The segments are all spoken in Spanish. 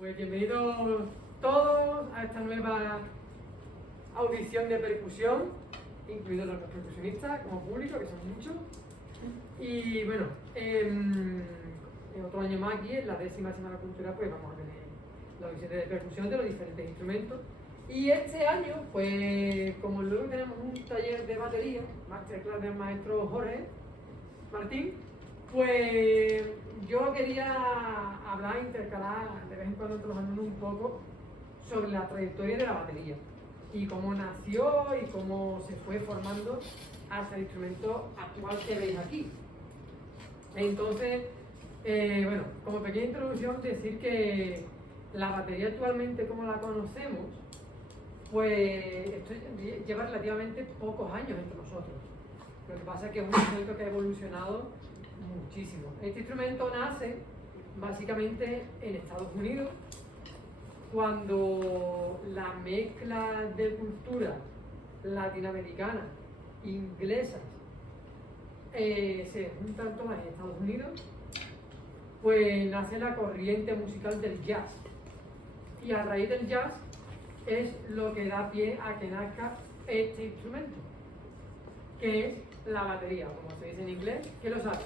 Pues bienvenidos todos a esta nueva audición de percusión, incluidos los percusionistas como público, que son muchos. Y bueno, en otro año más aquí, en la 10ª Semana Cultural, pues vamos a tener la audición de percusión de los diferentes instrumentos. Y este año, pues como luego tenemos un taller de batería, masterclass del maestro Jorge Martín, pues yo quería hablar, intercalar de vez en cuando trabajando un poco sobre la trayectoria de la batería y cómo nació y cómo se fue formando hasta el instrumento actual que veis aquí. Entonces, bueno, como pequeña introducción, decir que la batería actualmente como la conocemos, pues esto lleva relativamente pocos años entre nosotros. Lo que pasa es que es un instrumento que ha evolucionado muchísimo. Este instrumento nace básicamente en Estados Unidos, cuando la mezcla de cultura latinoamericana, inglesas, se juntan todas en Estados Unidos, pues nace la corriente musical del jazz. Y a raíz del jazz es lo que da pie a que nazca este instrumento, que es la batería, como se dice en inglés. ¿Quién lo sabe?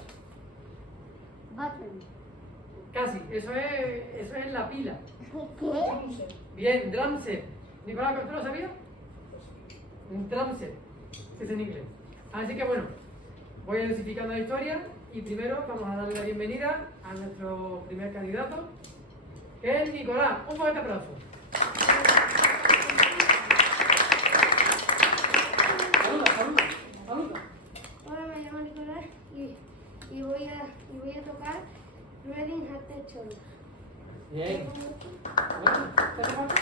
Button. Casi, eso es la pila. ¿Qué? Bien, drum set. Nicolás, ¿tú lo sabías? Un drum set, que es en inglés. Así que bueno, voy dosificando la historia y primero vamos a darle la bienvenida a nuestro primer candidato, que es Nicolás. Un fuerte aplauso. Saluda. Hola, me llamo Nicolás y voy a tocar Reading Architecture. Bien. Bueno, ¿te hace falta?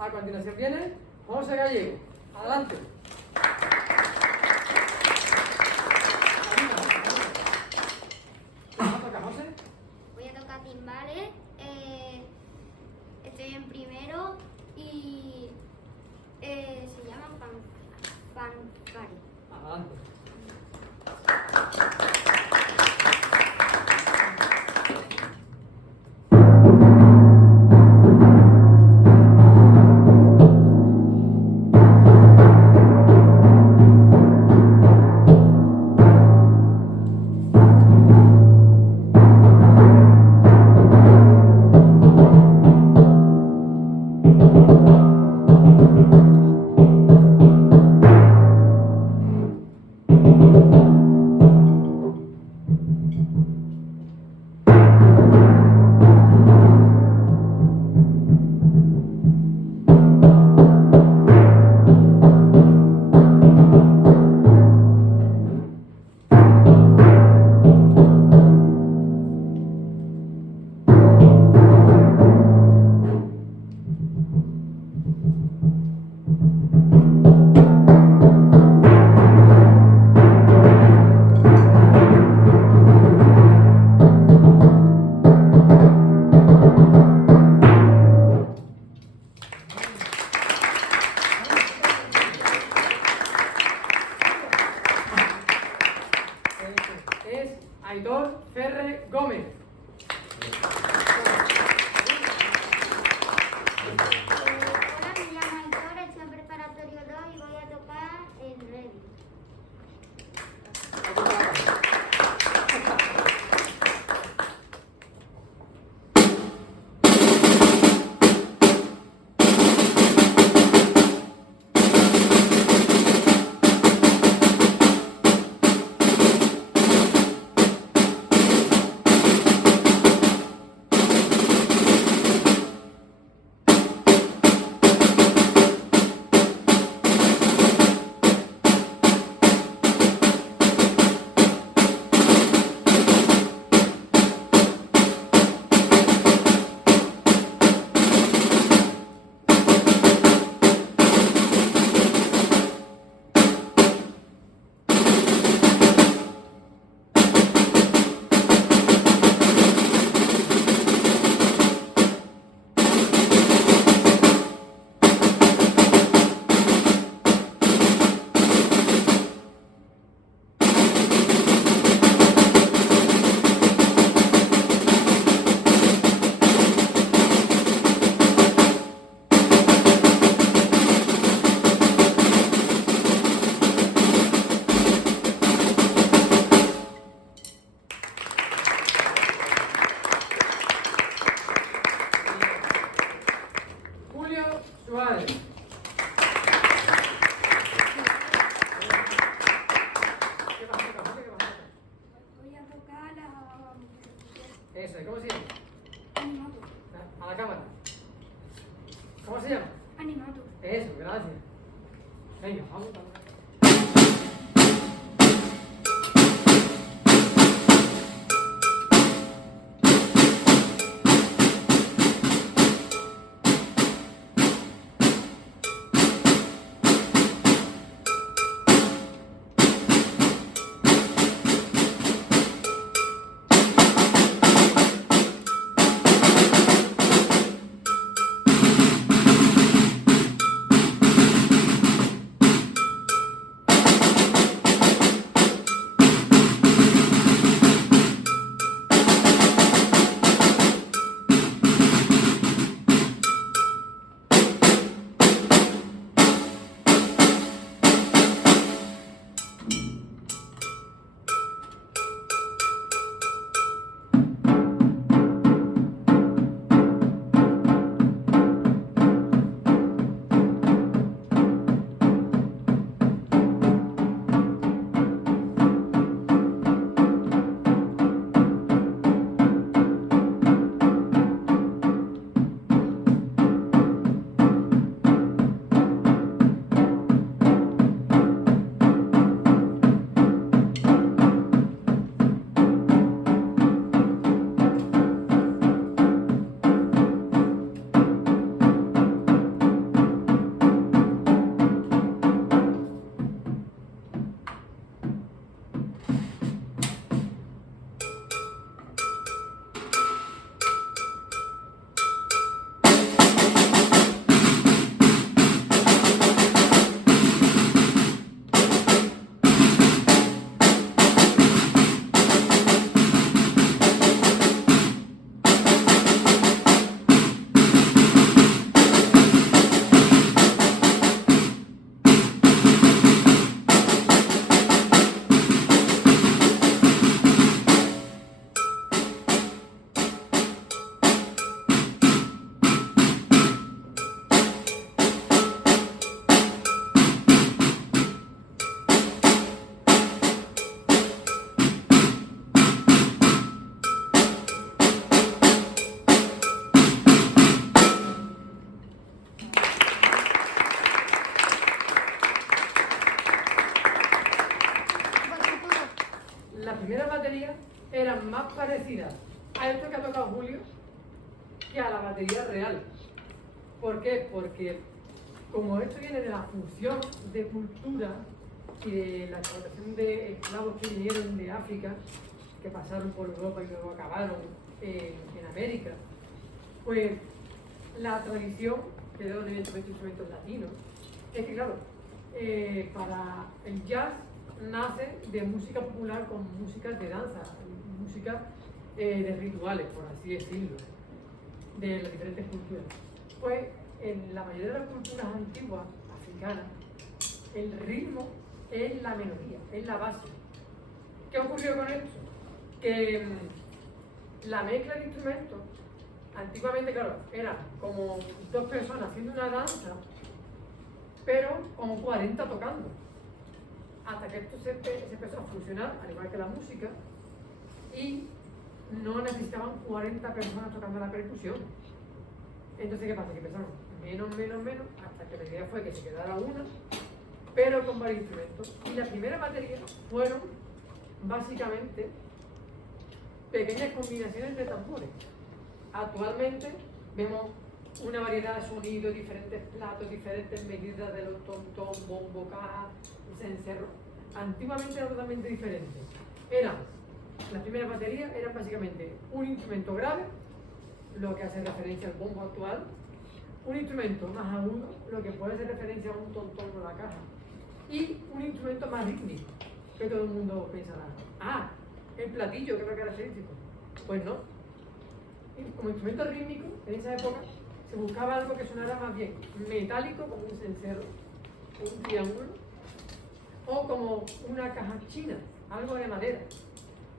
A continuación viene José Gallego. Adelante. ¿Qué vas a tocar, José? Voy a tocar timbales. Estoy en primero y se llama fanfare. Adelante. Aitor Ferre Gómez. Hola, me llamo Aitor, estoy en preparatorio 2 y voy a tocar el Ready. Julio Suárez. ¿Qué pasa? Voy a tocar la Eso, ¿y cómo se llama? animato. A la cámara. ¿Cómo se llama? Animato. Eso, gracias. Venga, vamos. Las primeras baterías eran más parecidas a esto que ha tocado Julio que a la batería real. ¿Por qué? Porque como esto viene de la fusión de cultura y de la explotación de esclavos que vinieron de África, que pasaron por Europa y luego acabaron en América, pues la tradición, que de donde vienen estos instrumentos latinos, es que claro, para el jazz nace de música popular con músicas de danza, música de rituales, por así decirlo, de las diferentes culturas. Pues en la mayoría de las culturas antiguas africanas, el ritmo es la melodía, es la base. ¿Qué ocurrió con esto? Que la mezcla de instrumentos, antiguamente, claro, eran como dos personas haciendo una danza, pero como 40 tocando. Hasta que esto se empezó a fusionar, al igual que la música, y no necesitaban 40 personas tocando la percusión. Entonces, ¿qué pasa? Que empezaron menos, hasta que la idea fue que se quedara una, pero con varios instrumentos. Y la primera batería fueron, básicamente, pequeñas combinaciones de tambores. Actualmente vemos una variedad de sonidos, diferentes platos, diferentes medidas de los tom-tom, bombo, caja, cencerro. Antiguamente era totalmente diferente. Las primeras baterías eran básicamente un instrumento grave, lo que hace referencia al bombo actual, un instrumento más agudo, lo que puede hacer referencia a un tom-tom o la caja, y un instrumento más rítmico, que todo el mundo pensará, el platillo, que es lo característico. Pues no. Como instrumento rítmico, en esa época, se buscaba algo que sonara más bien metálico, como un cencerro, un triángulo, o como una caja china, algo de madera.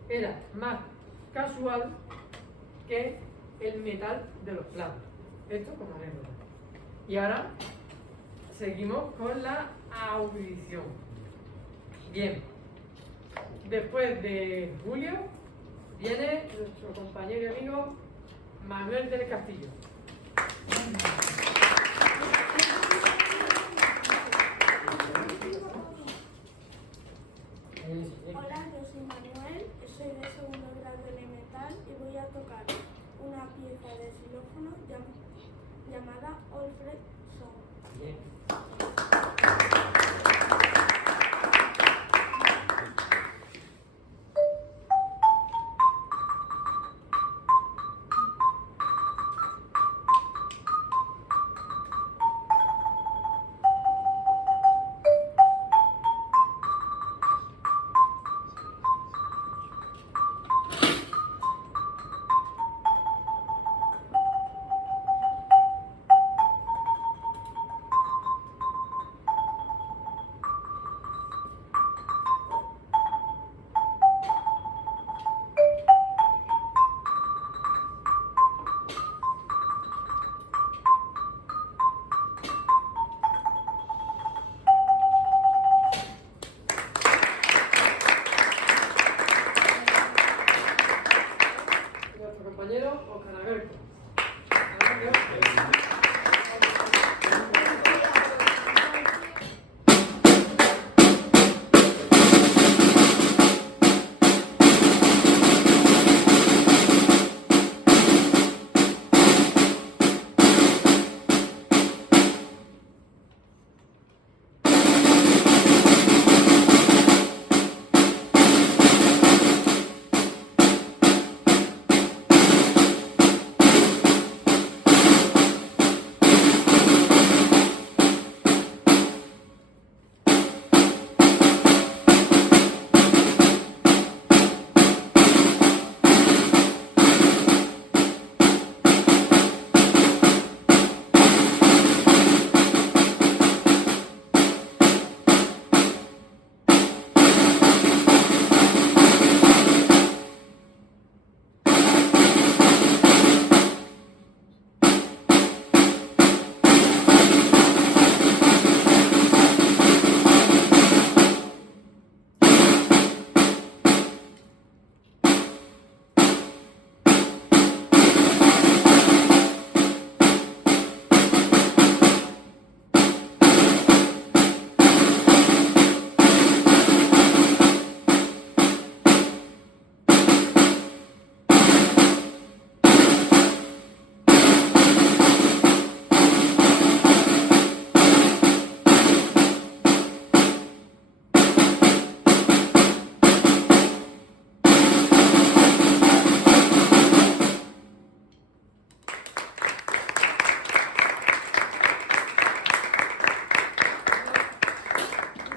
Era más casual que el metal de los platos. Esto como anécdota. Y ahora seguimos con la audición. Bien. Después de Julio viene nuestro compañero y amigo Manuel del Castillo. Hola, yo soy Manuel, soy de segundo grado elemental y voy a tocar una pieza de xilófono llamada Alfred Song. Bien. Nuestro compañero Oscar Alberto.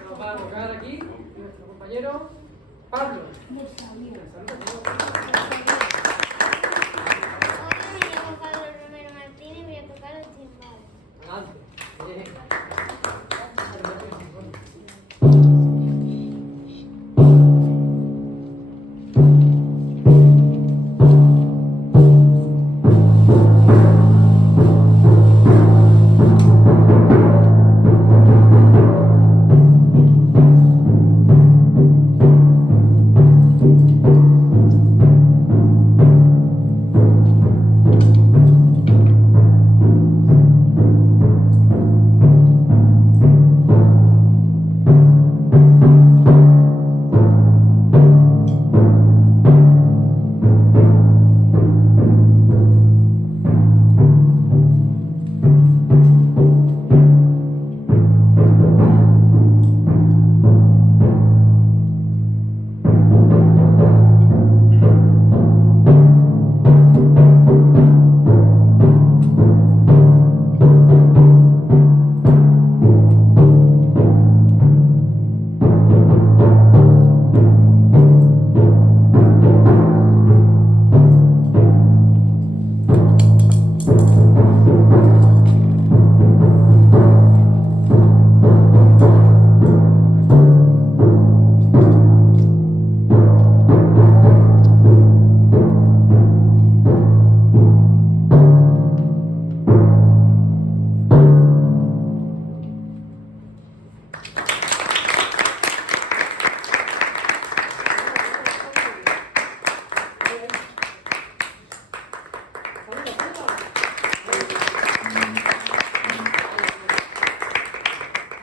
Nos va a tocar aquí nuestro compañero Pablo. Me sabía. Hola, me llamo Pablo Romero Martínez y voy a tocar los timbales. Adelante. Bien.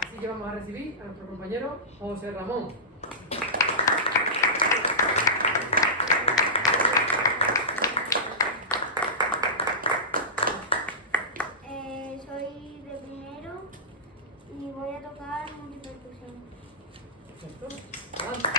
Así que vamos a recibir a nuestro compañero José Ramón. Soy de primero y voy a tocar multipercusión. Perfecto. Adelante.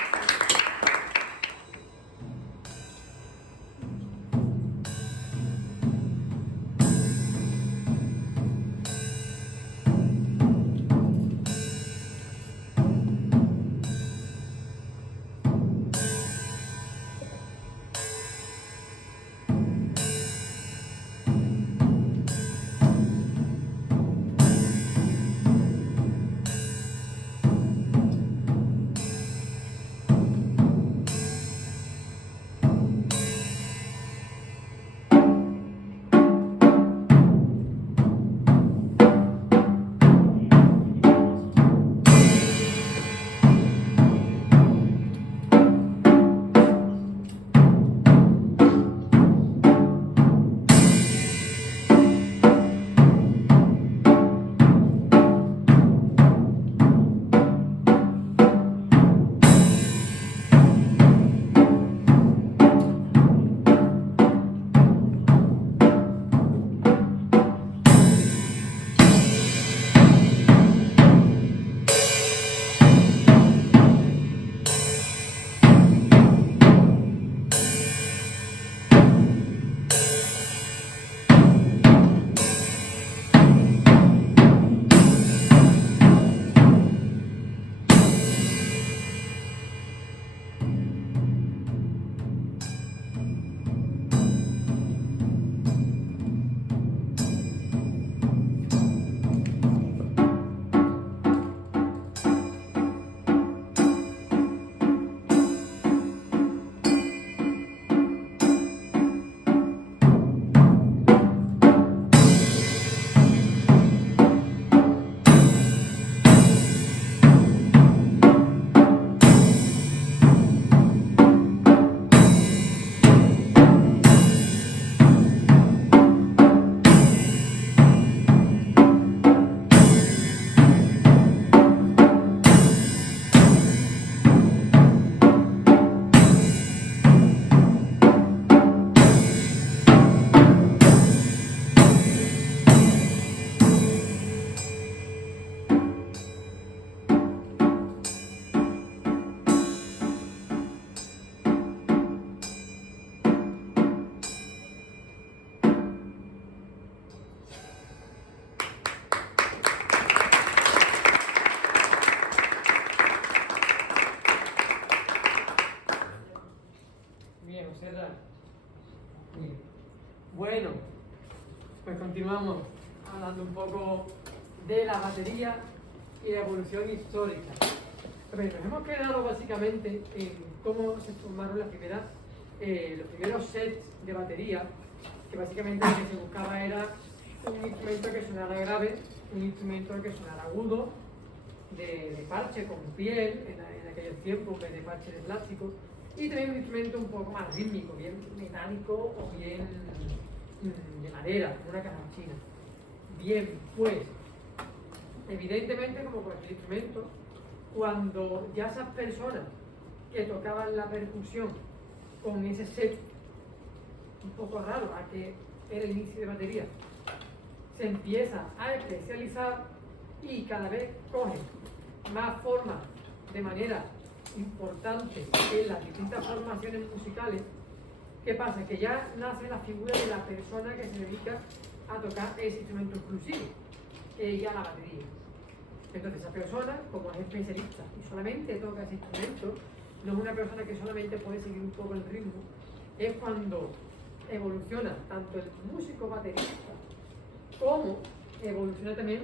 batería y la evolución histórica. A ver, nos hemos quedado básicamente en cómo se formaron los primeros sets de batería, que básicamente lo que se buscaba era un instrumento que sonara grave, un instrumento que sonara agudo, de parche con piel, en aquellos tiempos, en vez de parche de plástico, y también un instrumento un poco más rítmico, bien metálico o bien de madera, como una caja china. Bien, pues, evidentemente, como cualquier instrumento, cuando ya esas personas que tocaban la percusión con ese set un poco raro, a que era el inicio de batería, se empieza a especializar y cada vez coge más forma de manera importante en las distintas formaciones musicales. ¿Qué pasa? Que ya nace la figura de la persona que se dedica a tocar ese instrumento exclusivo, que es ya la batería. Entonces esa persona, como es especialista y solamente toca ese instrumento, no es una persona que solamente puede seguir un poco el ritmo, es cuando evoluciona tanto el músico baterista como evoluciona también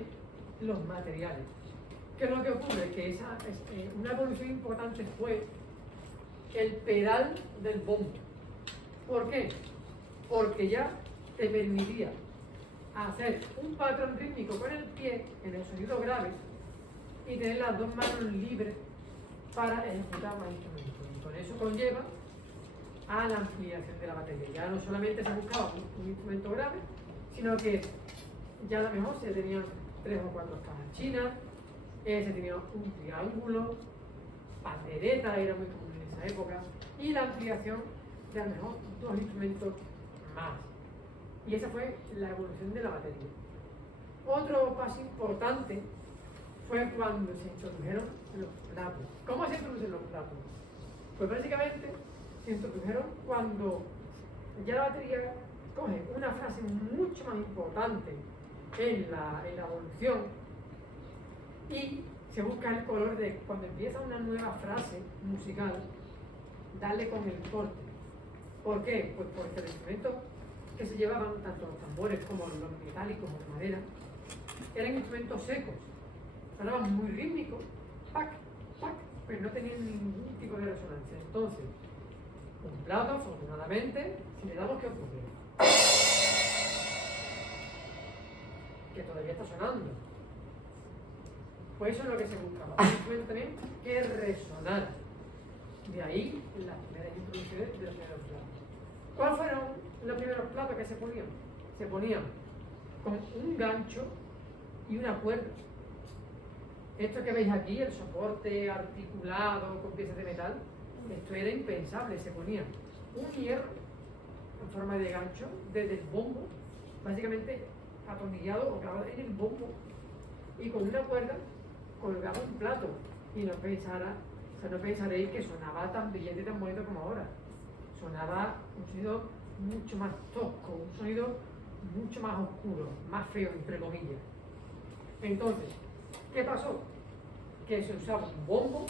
los materiales. ¿Qué es lo que ocurre? Que una evolución importante fue el pedal del bombo. ¿Por qué? Porque ya te permitía hacer un patrón rítmico con el pie en el sonido grave y tener las dos manos libres para ejecutar más instrumentos. Y con eso conlleva a la ampliación de la batería. Ya no solamente se buscaba un instrumento grave, sino que ya a lo mejor se tenían 3 o 4 cajas chinas, se tenía un triángulo, pandereta era muy común en esa época, y la ampliación de a lo mejor 2 instrumentos más. Y esa fue la evolución de la batería. Otro paso importante fue cuando se introdujeron los platos. ¿Cómo se introducen los platos? Pues básicamente se introdujeron cuando ya la batería coge una frase mucho más importante en la evolución y se busca el color de cuando empieza una nueva frase musical, darle con el corte. ¿Por qué? Pues porque los instrumentos que se llevaban, tanto los tambores como los metálicos o de madera, eran instrumentos secos, sonaban muy rítmicos, pac, pac, pero no tenían ningún tipo de resonancia. Entonces, un plato, afortunadamente, si le damos, ¿qué ocurre? Que todavía está sonando. Pues eso es lo que se buscaba. Un instrumento también que resonara. De ahí las primeras introducciones de los primeros platos. ¿Cuáles fueron los primeros platos que se ponían? Se ponían con un gancho y una cuerda. Esto que veis aquí, el soporte articulado con piezas de metal, esto era impensable. Se ponía un hierro en forma de gancho desde el bombo, básicamente atornillado o clavado en el bombo, y con una cuerda colgaba un plato. Y no pensaréis que sonaba tan brillante y tan bonito como ahora. Sonaba un sonido mucho más tosco, un sonido mucho más oscuro, más feo, entre comillas. Entonces, ¿qué pasó? Que se usaba un bombo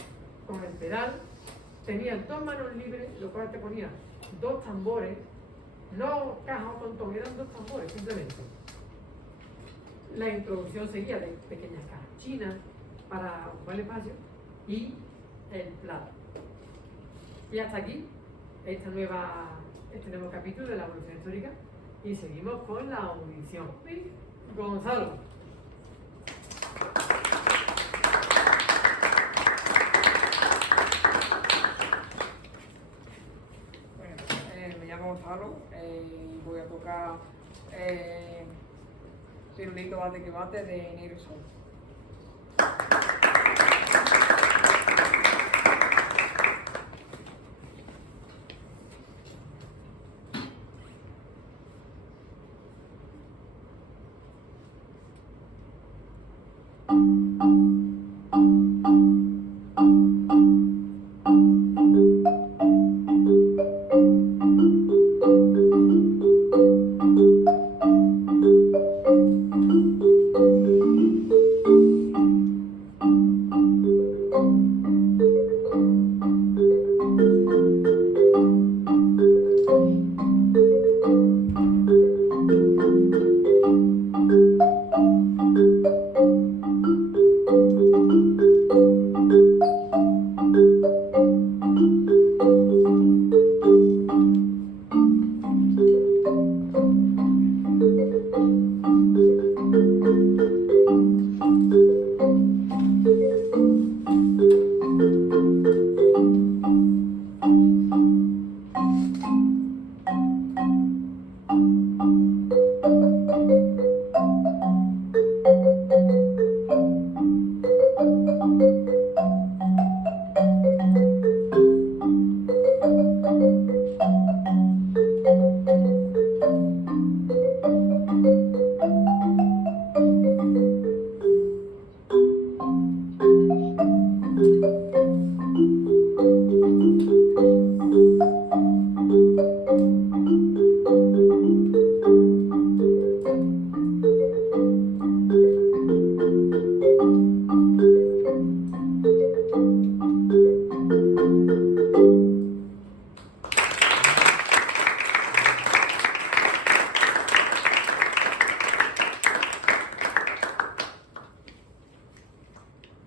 con el pedal, tenían 2 manos libres, lo cual te ponía 2 tambores, no caja o tontón, eran 2 tambores simplemente. La introducción seguía de pequeñas cajas chinas para ocupar el espacio y el plato. Y hasta aquí este nuevo capítulo de la evolución histórica, y seguimos con la audición. Gonzalo. Bueno, me llamo Gonzalo y voy a tocar Pirulito Bate que Bate de Negro y Sol.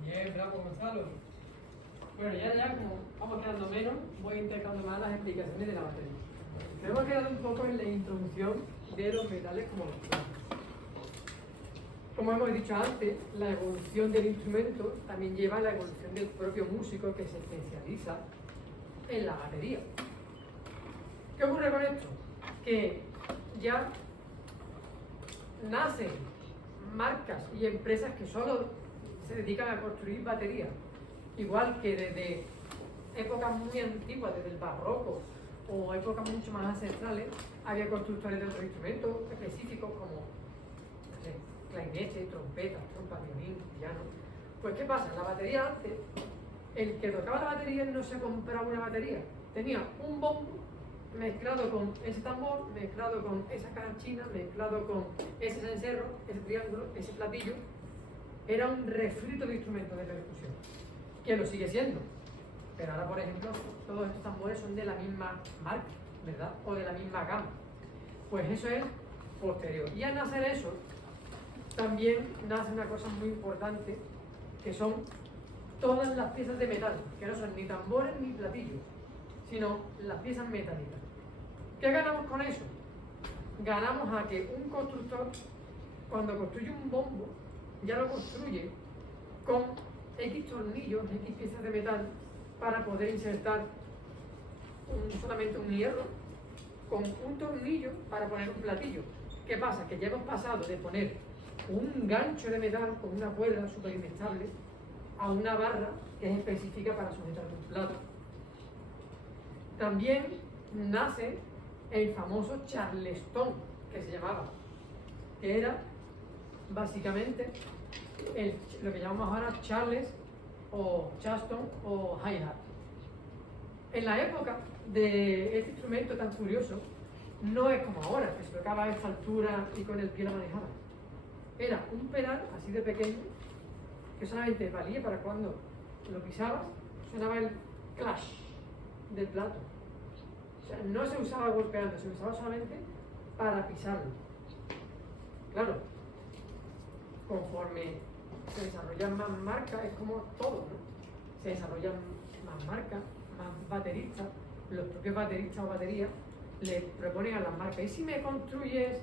Bien, bravo Gonzalo. Bueno, ya como vamos quedando menos, voy intercalando más las explicaciones de la batería. Nos hemos quedado un poco en la introducción de los metales como los platos. Como hemos dicho antes, la evolución del instrumento también lleva a la evolución del propio músico que se especializa en la batería. ¿Qué ocurre con esto? Que ya nacen marcas y empresas que solo se dedican a construir baterías, igual que desde épocas muy antiguas, desde el barroco o épocas mucho más ancestrales, había constructores de otros instrumentos específicos como no sé, clarinetes, trompetas, trompas, violín, piano. Pues ¿qué pasa? La batería antes, el que tocaba la batería no se compraba una batería, tenía un bombo mezclado con ese tambor, mezclado con esa caja china, mezclado con ese cencerro, ese triángulo, ese platillo. Era un refrito de instrumentos de percusión, que lo sigue siendo. Pero ahora, por ejemplo, todos estos tambores son de la misma marca, ¿verdad? O de la misma gama. Pues eso es posterior. Y al nacer eso, también nace una cosa muy importante, que son todas las piezas de metal, que no son ni tambores ni platillos, sino las piezas metálicas. ¿Qué ganamos con eso? Ganamos a que un constructor, cuando construye un bombo, ya lo construye con X tornillos, X piezas de metal, para poder insertar solamente un hierro, con un tornillo para poner un platillo. ¿Qué pasa? Que ya hemos pasado de poner un gancho de metal con una cuerda súper inestable a una barra que es específica para sujetar un plato. También nace el famoso charleston, que se llamaba, que era básicamente lo que llamamos ahora charles o charleston o hi-hat. En la época de este instrumento tan curioso, no es como ahora, que se tocaba a esta altura y con el pie lo manejaba. Era un pedal así de pequeño que solamente valía para cuando lo pisabas, sonaba el clash del plato. O sea, no se usaba golpeando, se usaba solamente para pisarlo. Claro, conforme se desarrollan más marcas, es como todo, ¿no? Se desarrollan más marcas, más bateristas, los propios bateristas o baterías le proponen a las marcas: ¿y si me construyes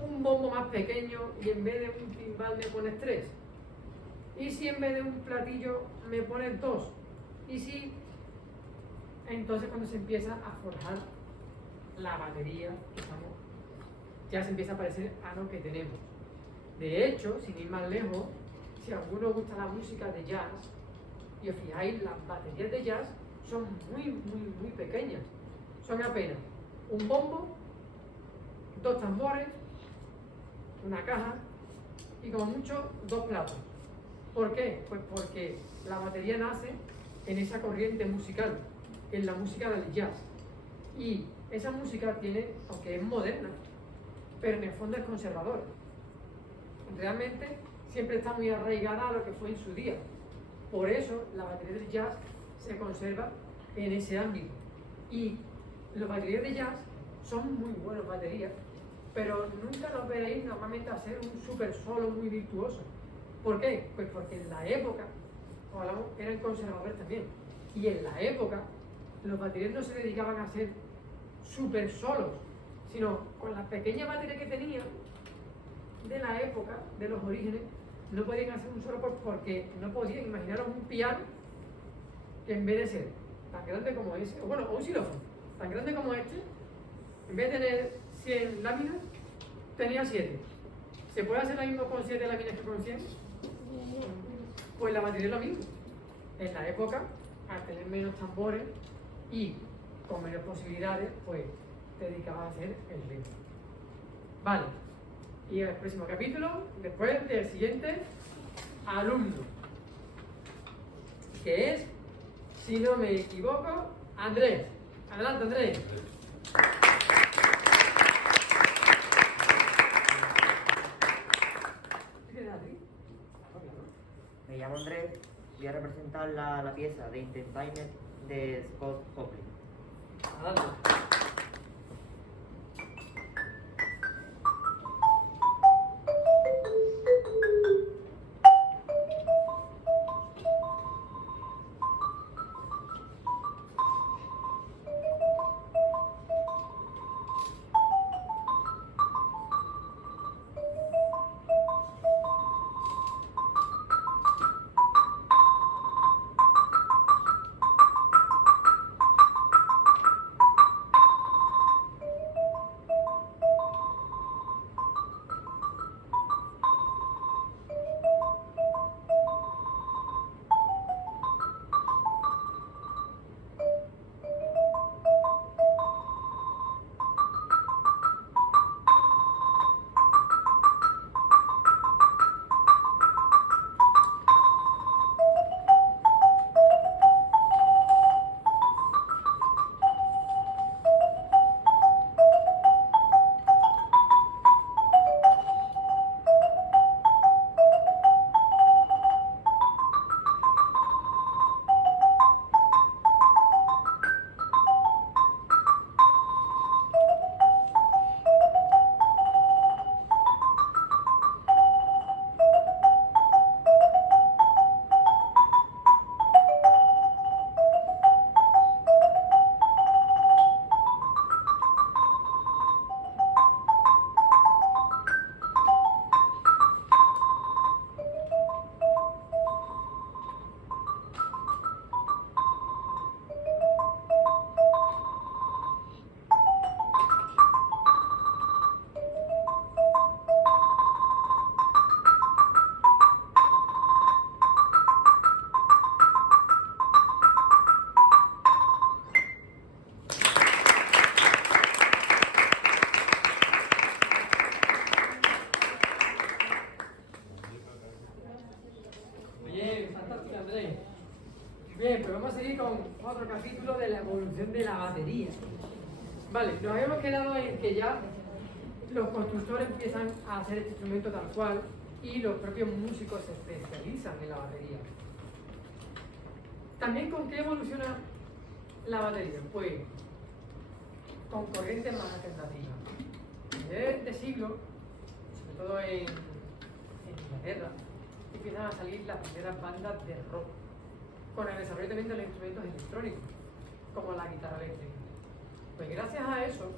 un bombo más pequeño y en vez de un timbal me pones 3? ¿Y si en vez de un platillo me pones 2? ¿Y si...? Entonces cuando se empieza a forjar la batería, ya se empieza a parecer a lo que tenemos. De hecho, sin ir más lejos, si a alguno gusta la música de jazz, y os fijáis, las baterías de jazz son muy pequeñas. Son apenas un bombo, 2 tambores, una caja y como mucho 2 platos. ¿Por qué? Pues porque la batería nace en esa corriente musical, en la música del jazz. Y esa música tiene, aunque es moderna, pero en el fondo es conservadora. Realmente siempre está muy arraigada a lo que fue en su día. Por eso la batería del jazz se conserva en ese ámbito. Y los baterías de jazz son muy buenas baterías, pero nunca los veréis normalmente hacer un super solo muy virtuoso. ¿Por qué? Pues porque en la época, eran conservadores también, y en la época los baterías no se dedicaban a hacer super solos, sino con la pequeña batería que tenían de la época, de los orígenes, no podían hacer un solo porque no podían. Imaginaros un piano que en vez de ser tan grande como ese, o bueno, o un xilófono tan grande como este, en vez de tener 100 láminas, tenía 7. ¿Se puede hacer lo mismo con 7 láminas que con 100? Pues la batería es lo mismo. En la época, al tener menos tambores y con menos posibilidades, pues te dedicabas a hacer el ritmo. Vale. Y en el próximo capítulo, después del siguiente alumno, que es, si no me equivoco, Andrés. Adelante, Andrés. Me llamo Andrés, voy a representar la pieza de Entertainment de Scott Copley. Adelante. Bien, pues vamos a seguir con otro capítulo de la evolución de la batería. Vale, nos habíamos quedado en que ya los constructores empiezan a hacer este instrumento tal cual y los propios músicos se especializan en la batería. También, ¿con qué evoluciona la batería? Pues con corrientes más alternativas. Desde este siglo, sobre todo en Inglaterra, empiezan a salir las primeras bandas de rock, con el desarrollo también de los instrumentos electrónicos, como la guitarra eléctrica. Pues gracias a eso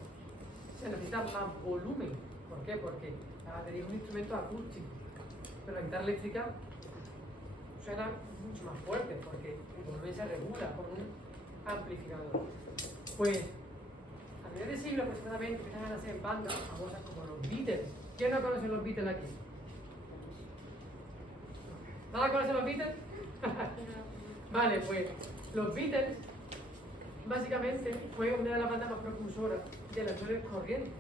se necesita más volumen. ¿Por qué? Porque la batería es un instrumento acústico, pero la guitarra eléctrica suena mucho más fuerte, porque el volumen se regula con un amplificador. Pues a nivel de siglo aproximadamente empiezan a hacer bandas famosas como los Beatles. ¿Quién no conoce los Beatles aquí? ¿Nada conocen los Beatles? Vale, pues los Beatles básicamente fue una de las bandas más propulsoras de las nuevas corrientes,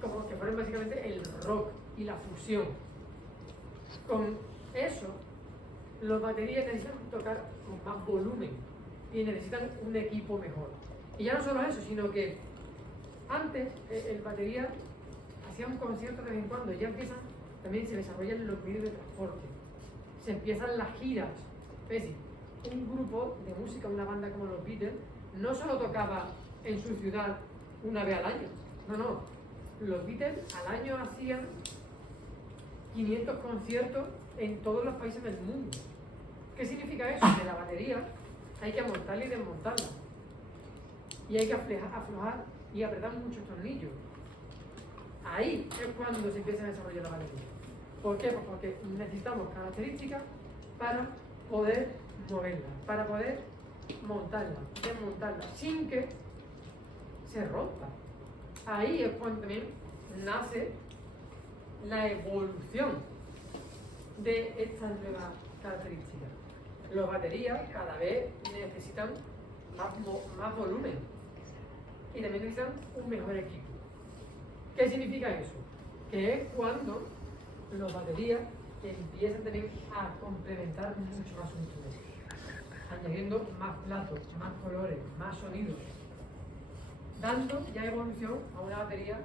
como que fueron básicamente el rock y la fusión. Con eso, los baterías necesitan tocar con más volumen y necesitan un equipo mejor. Y ya no solo eso, sino que antes el batería hacía un concierto de vez en cuando, ya empiezan, también se desarrollan los medios de transporte, se empiezan las giras. Es decir, un grupo de música, una banda como los Beatles, no solo tocaba en su ciudad una vez al año, no. Los Beatles al año hacían 500 conciertos en todos los países del mundo. ¿Qué significa eso? Que la batería hay que montarla y desmontarla. Y hay que aflojar y apretar muchos tornillos. Ahí es cuando se empieza a desarrollar la batería. ¿Por qué? Pues porque necesitamos características para poder moverla, para poder montarla, desmontarla, sin que se rompa. Ahí es cuando también nace la evolución de estas nuevas características. Las baterías cada vez necesitan más volumen y también necesitan un mejor equipo. ¿Qué significa eso? Que es cuando las baterías empiezan también a complementar mucho más su instrumento, añadiendo más platos, más colores, más sonidos, dando ya evolución a una batería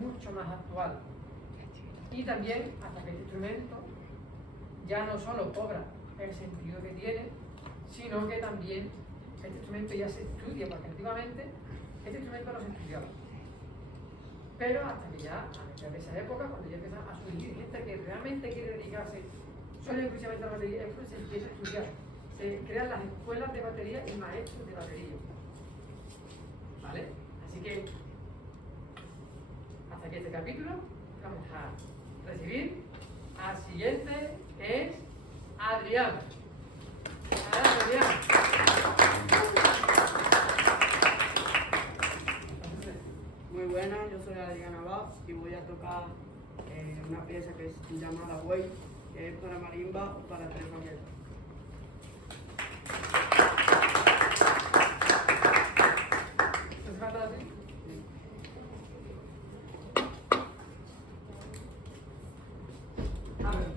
mucho más actual. Y también hasta que este instrumento ya no solo cobra el sentido que tiene, sino que también este instrumento ya se estudia, porque antiguamente este instrumento no se estudiaba. Pero hasta que ya, a mitad de esa época, cuando ya empiezan a surgir gente que realmente quiere dedicarse solo y exclusivamente a la batería, es cuando se empieza a estudiar. Se crean las escuelas de batería y maestros de batería. ¿Vale? Así que, hasta aquí este capítulo, vamos a recibir al siguiente, que es Adrián. Adrián. Muy buenas, yo soy Adrián Abad y voy a tocar una pieza que es llamada Way, que es para marimba o para tres orquestas. ¿Te falta así? A ver.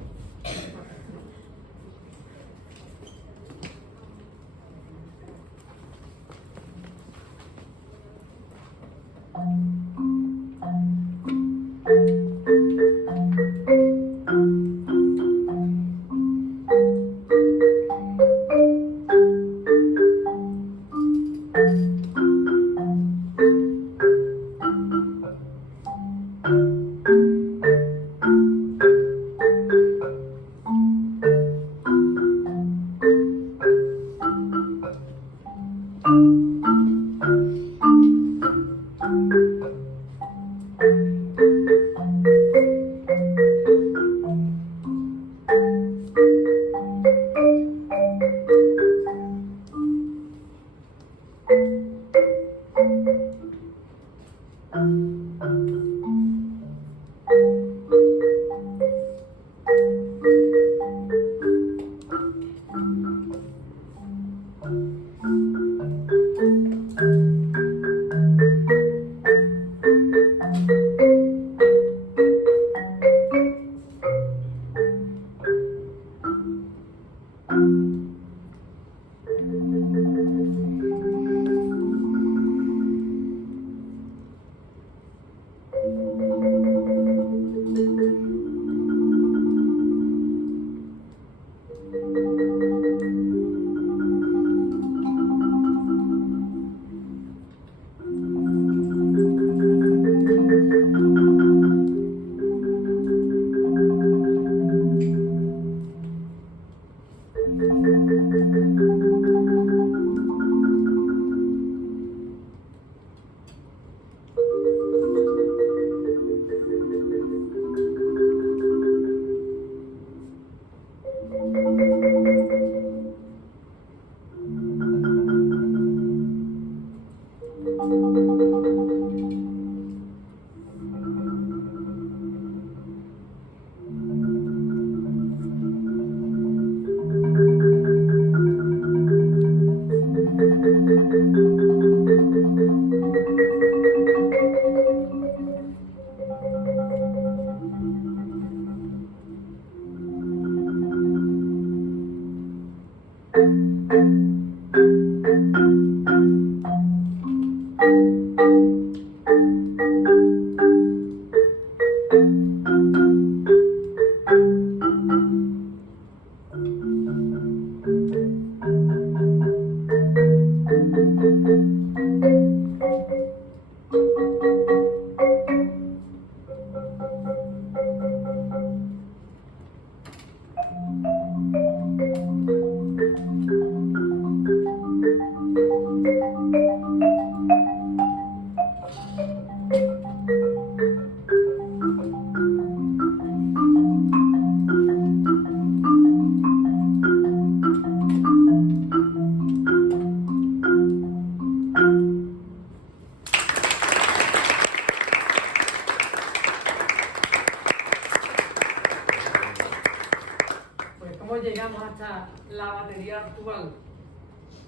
batería actual,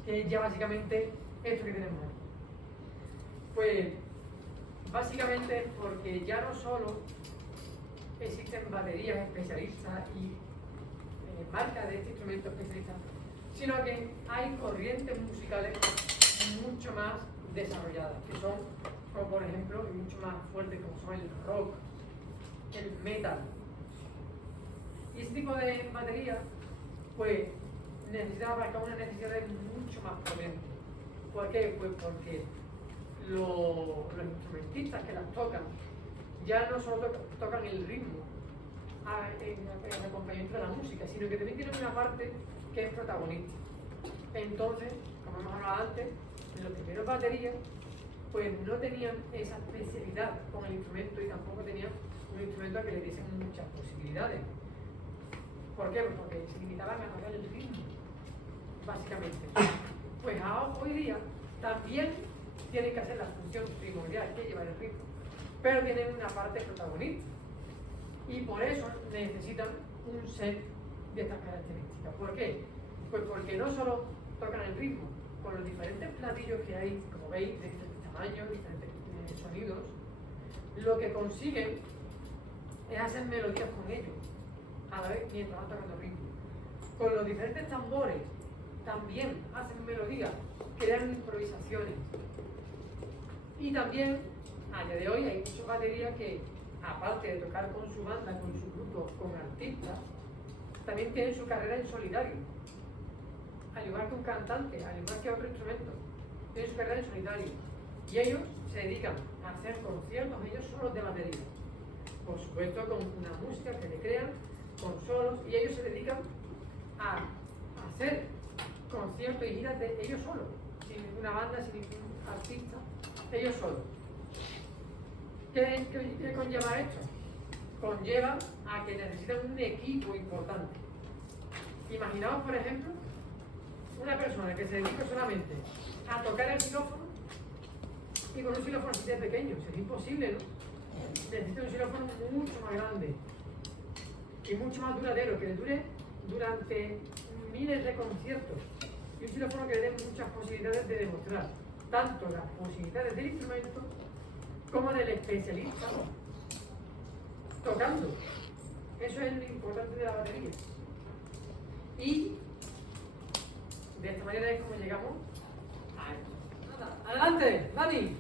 que es ya básicamente esto que tenemos aquí? Pues básicamente porque ya no solo existen baterías especialistas y marcas de este instrumento especialistas, sino que hay corrientes musicales mucho más desarrolladas, que son, como por ejemplo, y mucho más fuertes, como son el rock, el metal. Y ese tipo de baterías, pues, necesita abarcar unas necesidades mucho más potentes. ¿Por qué? Pues porque los instrumentistas que las tocan ya no solo tocan el ritmo en acompañamiento de la música, sino que también tienen una parte que es protagonista. Entonces, como hemos hablado antes, los primeros baterías pues no tenían esa especialidad con el instrumento y tampoco tenían un instrumento a que le diesen muchas posibilidades. ¿Por qué? Pues porque se limitaban a tocar el ritmo, básicamente. Pues hoy día también tienen que hacer la función primordial, que es llevar el ritmo, pero tienen una parte protagonista. Y por eso necesitan un set de estas características. ¿Por qué? Pues porque no solo tocan el ritmo, con los diferentes platillos que hay, como veis, de diferentes tamaños, diferentes sonidos, lo que consiguen es hacer melodías con ellos, a la vez mientras van tocando el ritmo. Con los diferentes tambores también hacen melodías, crean improvisaciones. Y también, a día de hoy, hay muchas baterías que, aparte de tocar con su banda, con su grupo, con artistas, también tienen su carrera en solidario. Al igual que un cantante, al igual que otro instrumento, tienen su carrera en solitario. Y ellos se dedican a hacer conciertos, ellos solos de batería. Por supuesto, con una música que le crean, con solos, y ellos se dedican a hacer conciertos y giras de ellos solos, sin ninguna banda, sin ningún artista, ellos solos. ¿Qué conlleva esto? Conlleva a que necesitan un equipo importante. Imaginaos, por ejemplo, una persona que se dedica solamente a tocar el xilófono y con un xilófono así de pequeño. Sería imposible, ¿no? Necesita un xilófono mucho más grande y mucho más duradero, que le dure durante miles de conciertos. Y un xilófono que le dé muchas posibilidades de demostrar tanto las posibilidades del instrumento como del especialista tocando. Eso es lo importante de la batería. Y de esta manera es como llegamos a esto. Nada. ¡Adelante, Dani!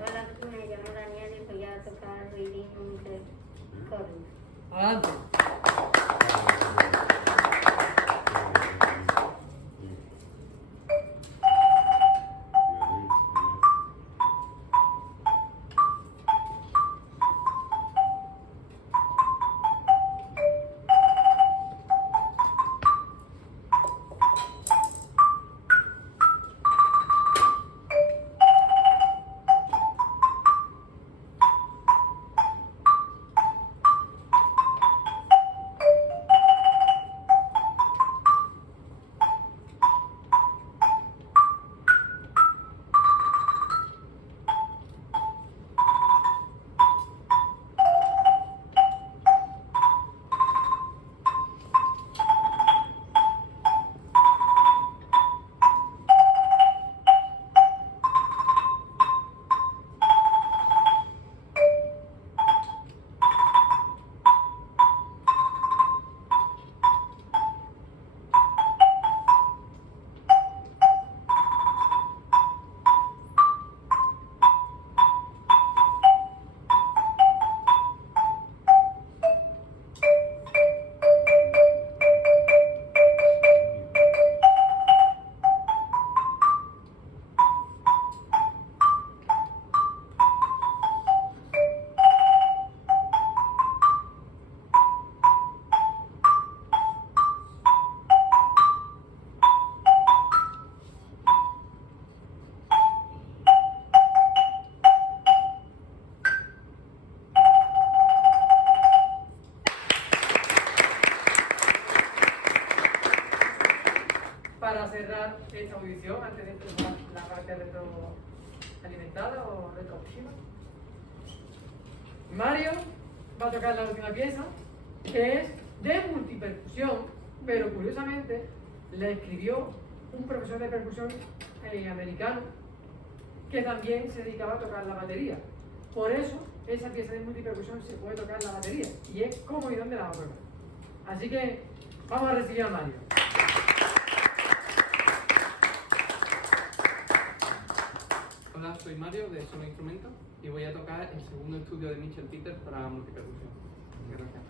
Hola, me llamo Daniel y voy a tocar Reading on the Chorus. Adelante. Para cerrar esta audición, antes de empezar la parte retroalimentada o retroactiva, Mario va a tocar la última pieza, que es de multipercusión, pero curiosamente la escribió un profesor de percusión americano que también se dedicaba a tocar la batería. Por eso, esa pieza de multipercusión se puede tocar en la batería y es cómo y dónde la va a tocar. Así que vamos a recibir a Mario. Hola, soy Mario de Solo Instrumentos y voy a tocar el segundo estudio de Mitchell Peters para multipercusión. Gracias.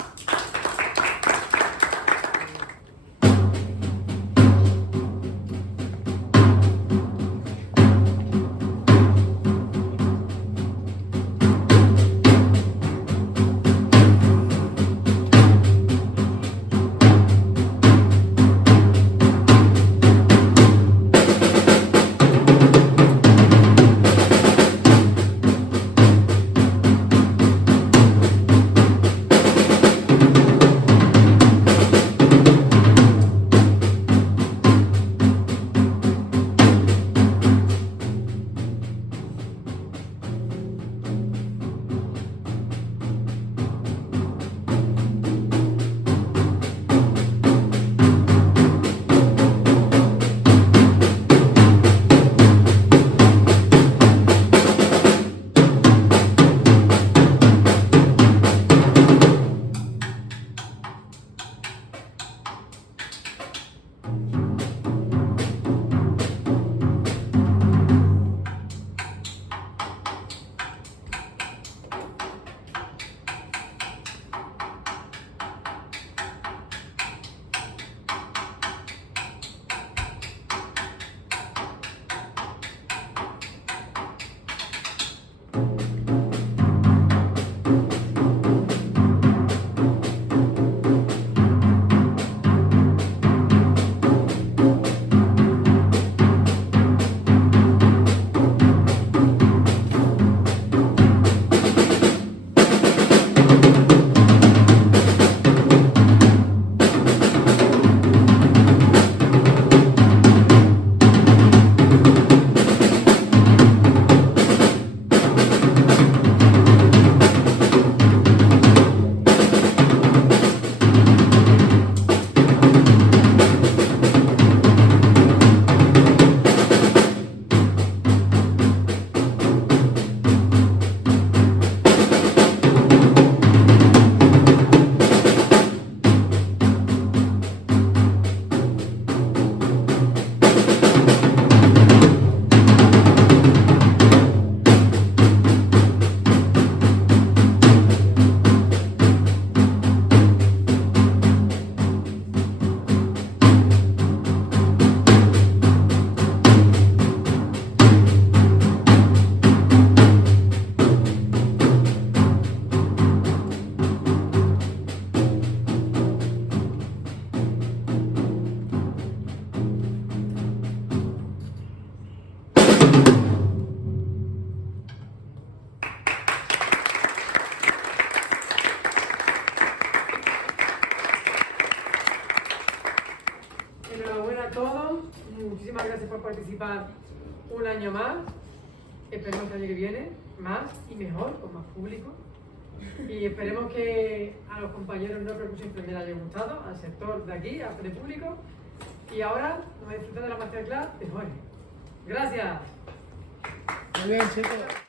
Enhorabuena a todos, muchísimas gracias por participar un año más. Esperemos que el año que viene más y mejor, con más público. Y esperemos que a los compañeros de percusión también les haya gustado, al sector de aquí, al público. Y ahora vamos a disfrutar de la masterclass de Jorge. Gracias. Muy bien, chicos.